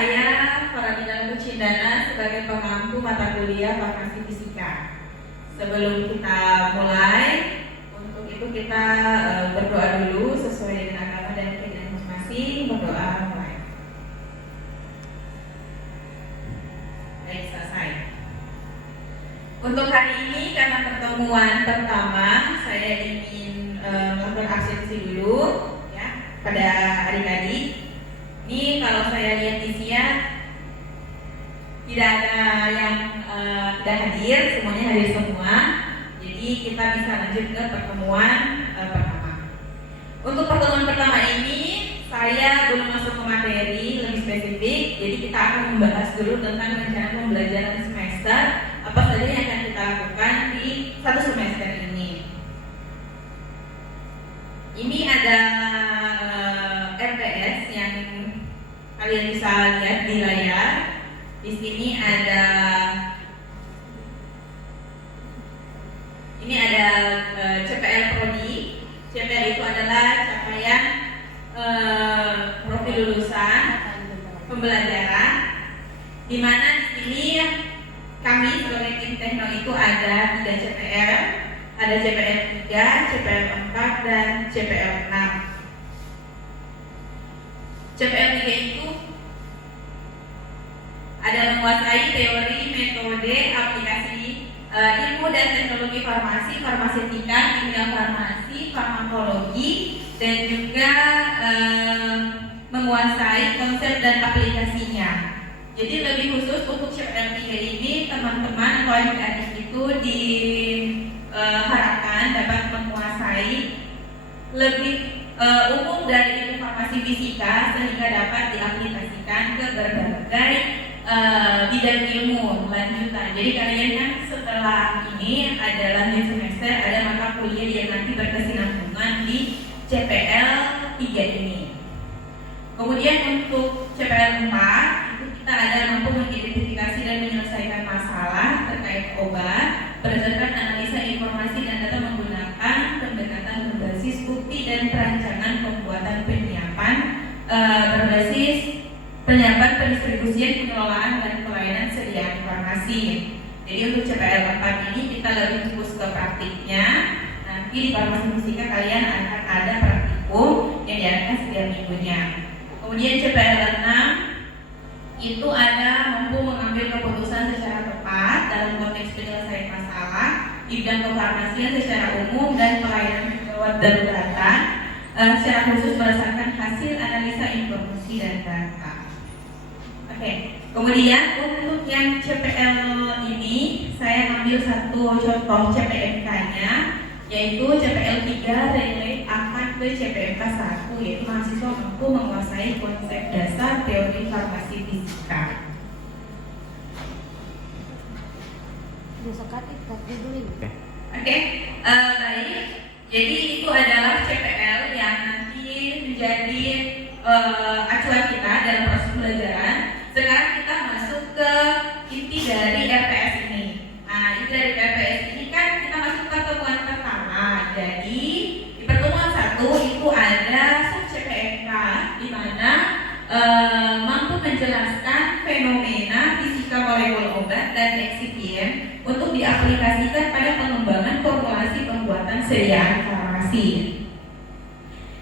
saya Faradina Lucindana sebagai pengampu mata kuliah Farmasi Fisika. Sebelum kita mulai, untuk itu kita berdoa dulu sesuai dengan agama dan keyakinan masing-masing. Berdoa mulai. Baik, selesai. Untuk hari ini karena pertemuan pertama, saya ingin melakukan absensi dulu ya pada adik-adik. Ini kalau saya lihat di siang tidak ada yang tidak hadir, semuanya hadir semua. Jadi kita bisa lanjut ke pertemuan pertama. Untuk pertemuan pertama ini saya belum masuk ke materi lebih spesifik. Jadi kita akan membahas dulu tentang rencana pembelajaran semester, apa saja yang akan kita lakukan di satu semester ini. Ini ada RTS yang kalian bisa lihat di layar. Di sini ada CPL Prodi. CPL itu adalah capaian profil lulusan pembelajaran, di mana di sini kami sebagai tim tekno itu ada 3 CPL, ada CPL 3, CPL 4, dan CPL 6. CPL 3 itu ada menguasai teori, metode, aplikasi ilmu dan teknologi farmasi, farmaseutika, kimia farmasi, farmakologi, dan juga menguasai konsep dan aplikasinya. Jadi lebih khusus untuk CPL 3 ini, teman-teman atau adik-adik itu diharapkan dapat menguasai lebih umum dari ilmu farmasi fisika sehingga dapat diaplikasikan ke berbagai bidang ilmu lanjutan. Jadi kalian kan setelah ini adalah di semester ada mata kuliah yang nanti berkesinambungan di CPL 3 ini. Kemudian untuk CPL 4 itu kita ada mampu mengidentifikasi dan menyelesaikan masalah terkait obat berdasarkan analisa informasi dan data menggunakan pendekatan berbasis bukti dan perancangan pembuatan penyiapan berbasis penyiapan, pendistribusian, pengelolaan, dan pelayanan sediaan farmasi. Jadi untuk CPL 4 ini kita lebih fokus ke praktiknya. Nanti di farmasi fisika kalian akan ada praktikum yang diadakan setiap minggunya. Kemudian CPL 6 itu ada mampu mengambil keputusan secara tepat dalam konteks penyelesaian masalah di bidang kefarmasian secara umum dan pelayanan gawat daruratan secara khusus berdasarkan hasil analisa informasi dan data. Oke. Kemudian untuk yang CPL ini saya ambil satu contoh CPMK-nya, yaitu CPL 3 relate akan ke CPMK 1, yaitu mahasiswa mampu menguasai konsep dasar teori farmasi fisika. Oke, baik. Jadi itu adalah CPL yang nanti menjadi acuan kita dalam proses pembelajaran. Sekarang kita masuk ke inti dari RPS ini. Nah, inti dari RPS ini kan kita masuk ke pertemuan pertama. Jadi di pertemuan 1 itu ada sub CPMK di mana mampu menjelaskan fenomena fisika molekul obat dan eksipien untuk diaplikasikan pada pengembangan formulasi pembuatan sediaan farmasi.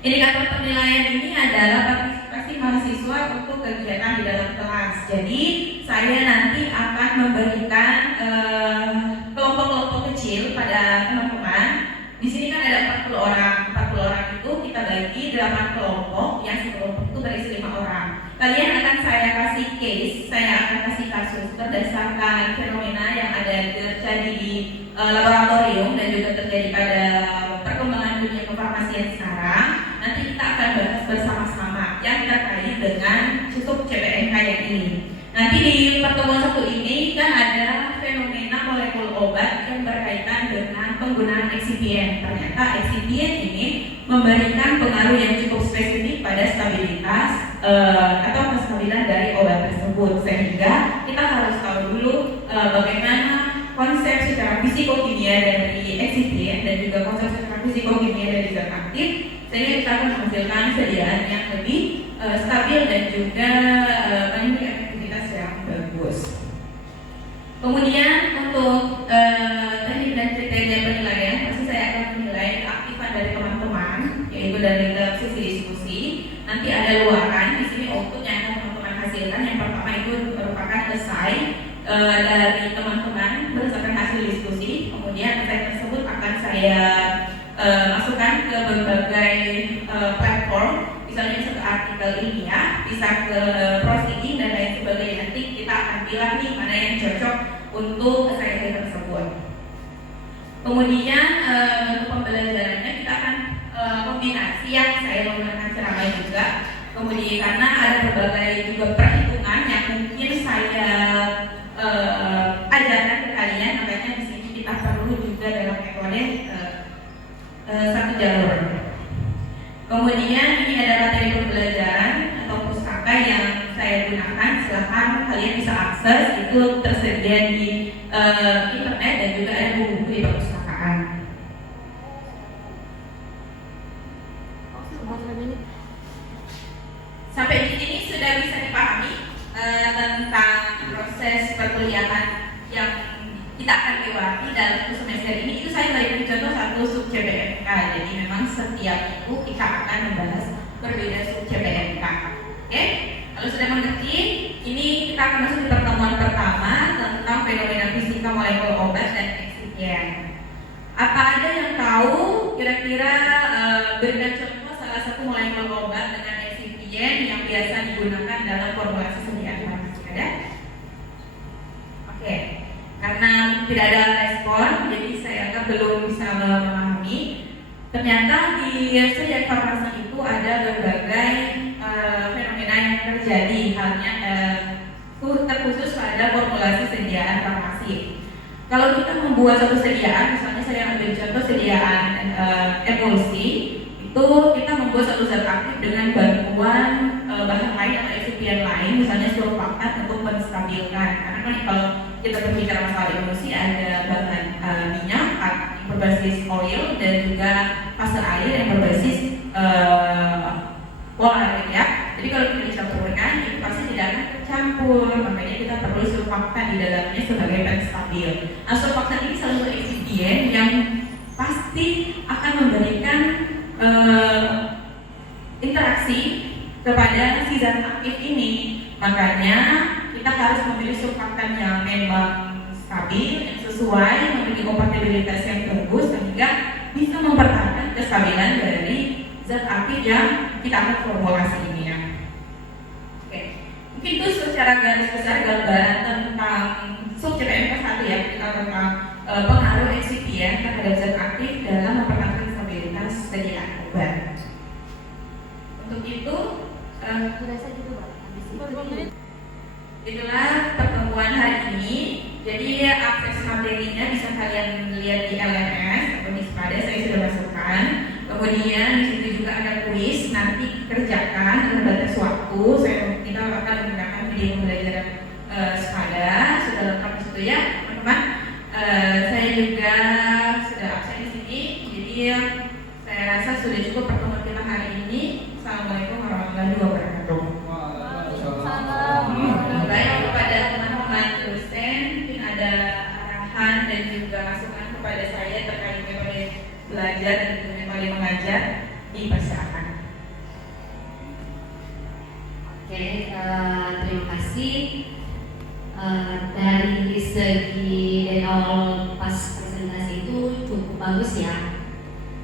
Indikator penilaian ini adalah partisipasi mahasiswa untuk kegiatan di dalam kelas. Jadi saya nanti akan memberikan kelompok-kelompok kecil pada teman-teman. Di sini kan ada 40 orang. 40 orang itu kita bagi 8 kelompok, yang sekelompok itu berisi 5 orang. Kalian akan saya kasih case, saya akan kasih kasus berdasarkan fenomena yang ada terjadi di laboratorium dan juga terjadi pada perkembangan dunia kefarmasian sekarang. Nanti kita akan bahas bersama-sama yang terkait dengan sub CPMK yang ini. Nanti di pertemuan 1 ini kan ada fenomena molekul obat yang berkaitan dengan penggunaan eksipien. Ternyata eksipien ini memberikan pengaruh yang cukup spesifik pada stabilitas atau kestabilan dari obat tersebut, sehingga kita harus tahu dulu bagaimana konsep secara fisikokimia dari eksipien dan juga konsep secara fisikokimia dari zat aktif, sehingga kita akan menghasilkan sediaan yang lebih stabil dan juga banyak bagus. Kemudian untuk teknik dan kriteria penilaian, pasti saya akan menilai keaktifan dari teman-teman, yaitu dari sisi diskusi. Nanti ada luaran di sini output yang akan teman-teman hasilkan. Yang pertama itu merupakan esai dari teman-teman berdasarkan hasil diskusi. Kemudian esai tersebut akan saya masukkan ke berbagai platform, misalnya bisa ke artikel ilmiah, bisa ke proceeding dan lain sebagainya. Nanti kita akan pilih nih mana yang cocok untuk esai tersebut. Kemudian untuk pembelajarannya kita akan kombinasi yang saya menggunakan ceramah juga. Kemudian karena ada berbagai juga perhitungan yang mungkin saya ajarkan ke kalian, makanya di sini kita perlu juga dalam metode satu jalur. Kemudian ini ada materi pembelajaran atau pustaka yang saya gunakan. Silahkan kalian bisa akses, itu tersedia di internet dan juga ada buku di perpustakaan. Sampai di sini sudah bisa dipahami tentang proses perkuliahan yang kita akan lewati dalam semester ini. Itu saya berikan contoh satu sub CPNK. Jadi memang setiap minggu kita akan membahas berbeda sub CPNK. Oke? Kalau sudah mengerti, ini kita akan masuk di pertemuan pertama tentang fenomena fisika molekul obat dan eksipien. Apa ada yang tahu kira-kira berikan contoh salah satu molekul obat dengan eksipien yang biasa digunakan dalam formulasi sediaan farmasi? Ada? Oke. Karena tidak ada respon, jadi saya anggap belum bisa memahami. Ternyata di sediaan farmasi itu ada berbagai fenomena yang terjadi, halnya terkhusus pada formulasi sediaan farmasi. Kalau kita membuat satu sediaan, misalnya saya ambil contoh sediaan emulsi, itu kita membuat satu zat aktif dengan bantuan bahan lain atau eksipien lain, misalnya surfaktan untuk menstabilkan. Karena kan kalau kita berbicara masalah emulsi, ada bahan minyak yang berbasis oil dan juga fase air yang berbasis polar, ya. Jadi kalau kita dicampurkan, itu pasti tidak akan tercampur. Makanya kita perlu surfaktan di dalamnya sebagai penstabil. Nah, surfaktan ini salah satu eksipien yang pasti akan memberikan interaksi kepada si zat aktif ini. Makanya kita harus memilih surfaktan yang memang stabil, yang sesuai, memiliki kompatibilitas yang bagus, sehingga bisa mempertahankan kestabilan dari zat aktif yang kita akan formulasi ini, ya. Oke, mungkin itu secara garis besar gambaran tentang sub CPNK 1, ya, kita tentang pengaruh eksipien terhadap zat aktif dalam mempertahankan stabilitas sediaan obat. Untuk itu, itulah pertemuan hari ini. Jadi akses materinya bisa kalian lihat di LMS atau di Spada, saya sudah masukkan. Kemudian di situ juga ada kuis, nanti kerjakan dalam batas waktu. Kita akan menggunakan video pembelajaran Spada, sudah lengkap di situ, ya, teman-teman. Saya juga sudah absen di sini, jadi saya rasa sudah cukup pertemuan kita hari ini. Assalamualaikum warahmatullahi wabarakatuh. Baik, kepada teman-teman dosen, mungkin ada arahan dan juga masukan kepada saya terkait metode belajar dan metode mengajar, dipersilakan. Oke, terima kasih. Dari segi awal pas presentasi itu cukup bagus, ya.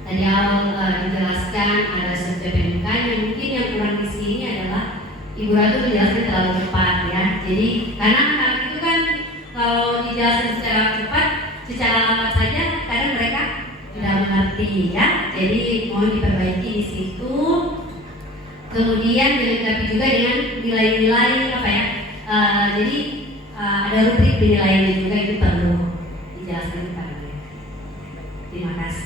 Tadi awal dijelaskan ada sub PMK, yang mungkin yang kurang di sini adalah Ibu Ratu menjelaskan terlalu cepat, ya. Jadi karena anak itu kan kalau dijelaskan secara cepat, secara lambat saja, kadang mereka tidak mengerti, ya. Jadi mohon diperbaiki di situ. Kemudian dilengkapi juga dengan nilai-nilai apa, ya. Jadi ada rubrik penilaiannya juga, itu perlu dijelaskan kepada mereka. Terima kasih.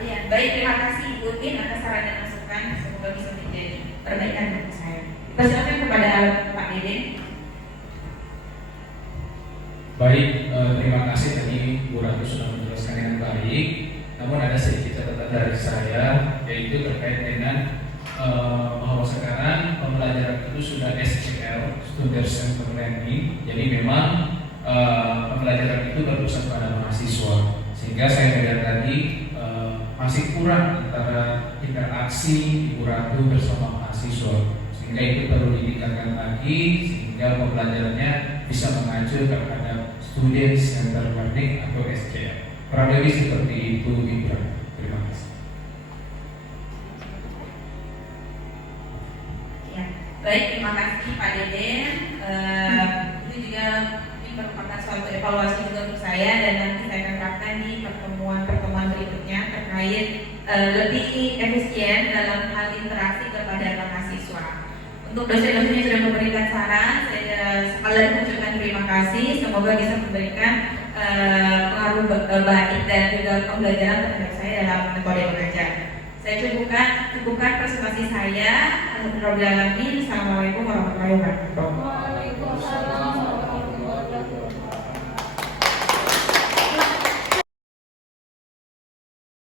Ya, baik, terima kasih Ibu Tin atas saran dan masukan, semoga bisa menjadi perbaikan untuk saya. Persilakan kepada Pak Dede. Baik, terima kasih tadi Bu Ratu sudah menjelaskan dengan baik. Namun ada sedikit catatan dari saya, yaitu terkait dengan bahwa sekarang pembelajaran itu sudah SCL, Student Center Learning. Jadi memang pembelajaran itu berpusat pada mahasiswa. Sehingga saya melihat tadi masih kurang antara interaksi Ibu Ratu bersama mahasiswa. Sehingga itu perlu ditingkatkan lagi sehingga pembelajarannya bisa mengacu terhadap Student Center Learning atau SCL. Kurang lebih seperti itu, Ibu Ratu. Terima kasih. Ya, baik, terima kasih Pak Deden. Itu juga ini merupakan suatu evaluasi juga untuk saya dan nanti saya akan terapkan di pertemuan berikutnya terkait lebih efisien dalam hal interaksi kepada mahasiswa. Untuk dosen-dosen yang sudah memberikan saran, saya sekali lagi mengucapkan terima kasih. Semoga bisa memberikan pengaruh baik dan juga pembelajaran terhadap saya dalam metode mengajar. Saya cukupkan presentasi saya. Assalamualaikum warahmatullahi wabarakatuh.